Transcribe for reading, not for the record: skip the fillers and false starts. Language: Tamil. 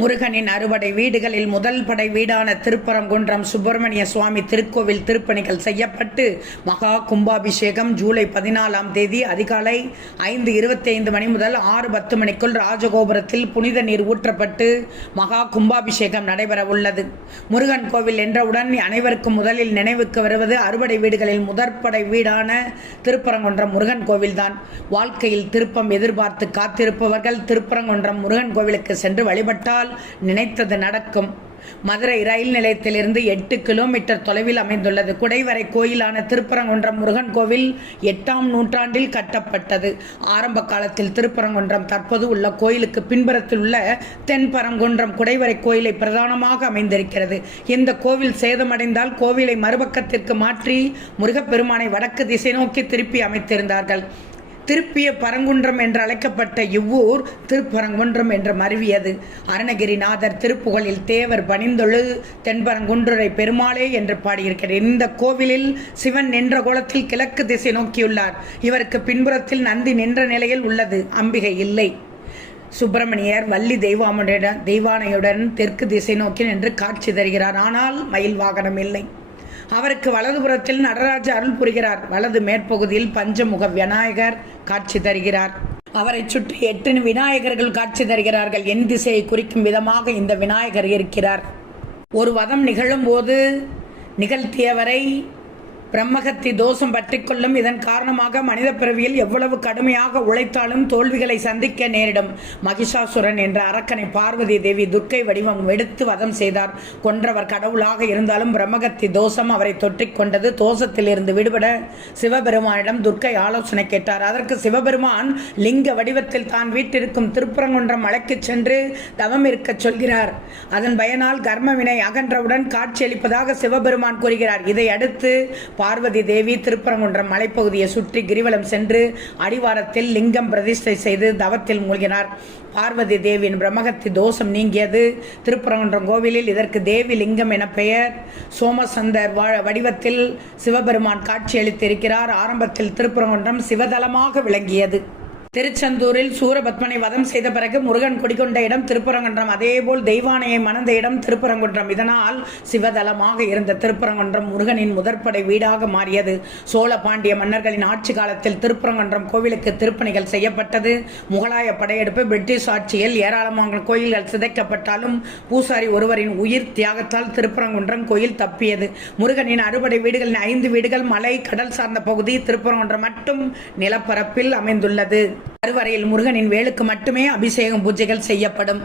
முருகனின் அறுபடை வீடுகளில் முதல் படை வீடான திருப்பரங்குன்றம் சுப்பிரமணிய சுவாமி திருக்கோவில் திருப்பணிகள் செய்யப்பட்டு மகா கும்பாபிஷேகம் ஜூலை 14ஆம் தேதி அதிகாலை 5:25 மணி முதல் 6:10 மணிக்குள் ராஜகோபுரத்தில் புனித நீர் ஊற்றப்பட்டு மகா கும்பாபிஷேகம் நடைபெற உள்ளது. முருகன் கோவில் என்றவுடன் அனைவருக்கும் முதலில் நினைவுக்கு வருவது அறுபடை வீடுகளில் முதற்படை வீடான திருப்பரங்குன்றம் முருகன் கோவில்தான். வாழ்க்கையில் திருப்பம் எதிர்பார்த்து காத்திருப்பவர்கள் திருப்பரங்குன்றம் முருகன் கோவிலுக்கு சென்று வழிபட்டால் நினைத்தது நடக்கும். மதுரை ரயில் நிலையத்திலிருந்து 8 கிலோமீட்டர் தொலைவில் அமைந்துள்ளது. குடைவரை கோயிலான திருப்பரங்குன்றம் முருகன் கோவில் 8ஆம் நூற்றாண்டில் கட்டப்பட்டது. ஆரம்ப காலத்தில் திருப்பரங்குன்றம் தற்போது உள்ள கோயிலுக்கு பின்புறத்தில் உள்ள தென்பரங்குன்றம் குடைவரை கோயிலை பிரதானமாக அமைந்திருக்கிறது. இந்த கோவில் சேதமடைந்தால் கோவிலை மறுபக்கத்திற்கு மாற்றி முருகப்பெருமானை வடக்கு திசை நோக்கி திருப்பி அமைத்திருந்தார்கள். திருப்பிய பரங்குன்றம் என்று அழைக்கப்பட்ட இவ்வூர் திருப்பரங்குன்றம் என்று மருவியது. அருணகிரிநாதர் திருப்புகழில் தேவர் பணிந்தொழு தென்பரங்குன்றை பெருமாளே என்று பாடியிருக்கிறார். இந்த கோவிலில் சிவன் நின்ற கோலத்தில் கிழக்கு திசை நோக்கியுள்ளார். இவருக்கு பின்புறத்தில் நந்தி நின்ற நிலையில் உள்ளது. அம்பிகை இல்லை. சுப்பிரமணியர் வள்ளி தெய்வானையுடன் தெற்கு திசை நோக்கி நின்று காட்சி தருகிறார். ஆனால் மயில் வாகனம் இல்லை. அவருக்கு வலதுபுறத்தில் நடராஜ அருள் புரிகிறார். வலது மேற்பகுதியில் பஞ்சமுக விநாயகர் காட்சி தருகிறார். அவரை சுற்றி 8 விநாயகர்கள் காட்சி தருகிறார்கள். என் திசையை குறிக்கும் விதமாக இந்த விநாயகர் இருக்கிறார். ஒரு வதம் நிகழும் போது நிகழ்த்தியவரை பிரம்மகத்தி தோஷம் பற்றி கொள்ளும். இதன் காரணமாக மனித பிறவியில் எவ்வளவு கடுமையாக உழைத்தாலும் தோல்விகளை சந்திக்க நேரிடும். மகிஷாசுரன் என்ற அரக்கனை பார்வதி தேவி துர்க்கை வடிவம் எடுத்து வதம் செய்தார். கொன்றவர் கடவுளாக இருந்தாலும் பிரம்மகத்தி தோஷம் அவரை தொற்றிக் கொண்டது. தோஷத்தில் இருந்து விடுபட சிவபெருமானிடம் துர்க்கை ஆலோசனை கேட்டார். அதற்கு சிவபெருமான் லிங்க வடிவத்தில் தான் வீட்டிற்கும் திருப்பரங்குன்றம் மலைக்கு சென்று தவம் இருக்க சொல்கிறார். அதன் பயனால் கர்மவினை அகன்றவுடன் காட்சியளிப்பதாக சிவபெருமான் கூறுகிறார். இதை அடுத்து பார்வதி தேவி திருப்பரங்குன்றம் மலைப்பகுதியை சுற்றி கிரிவலம் சென்று அடிவாரத்தில் லிங்கம் பிரதிஷ்டை செய்து தவத்தில் மூழ்கினார். பார்வதி தேவியின் பிரம்மகத்தி தோஷம் நீங்கியது. திருப்பரங்குன்றம் கோவிலில் இதற்கு தேவி லிங்கம் என பெயர். சோமசந்தர் வடிவத்தில் சிவபெருமான் காட்சியளித்திருக்கிறார். ஆரம்பத்தில் திருப்பரங்குன்றம் சிவதலமாக விளங்கியது. திருச்செந்தூரில் சூரபத்மனை வதம் செய்த பிறகு முருகன் குடிகொண்ட இடம் திருப்பரங்குன்றம். அதேபோல் தெய்வானையை மணந்த இடம் திருப்பரங்குன்றம். இதனால் சிவதலமாக இருந்த திருப்பரங்குன்றம் முருகனின் முதற்படை வீடாக மாறியது. சோழ பாண்டிய மன்னர்களின் ஆட்சி காலத்தில் திருப்பரங்குன்றம் கோவிலுக்கு திருப்பணிகள் செய்யப்பட்டது. முகலாய படையெடுப்பு பிரிட்டிஷ் ஆட்சியில் ஏராளமான கோயில்கள் சிதைக்கப்பட்டாலும் பூசாரி ஒருவரின் உயிர் தியாகத்தால் திருப்பரங்குன்றம் கோயில் தப்பியது. முருகனின் அறுபடை வீடுகளின் 5 வீடுகள் மலை கடல் சார்ந்த பகுதி. திருப்பரங்குன்றம் மட்டும் நிலப்பரப்பில் அமைந்துள்ளது. கருவறையில் முருகனின் வேலுக்கு மட்டுமே அபிஷேகம் பூஜைகள் செய்யப்படும்.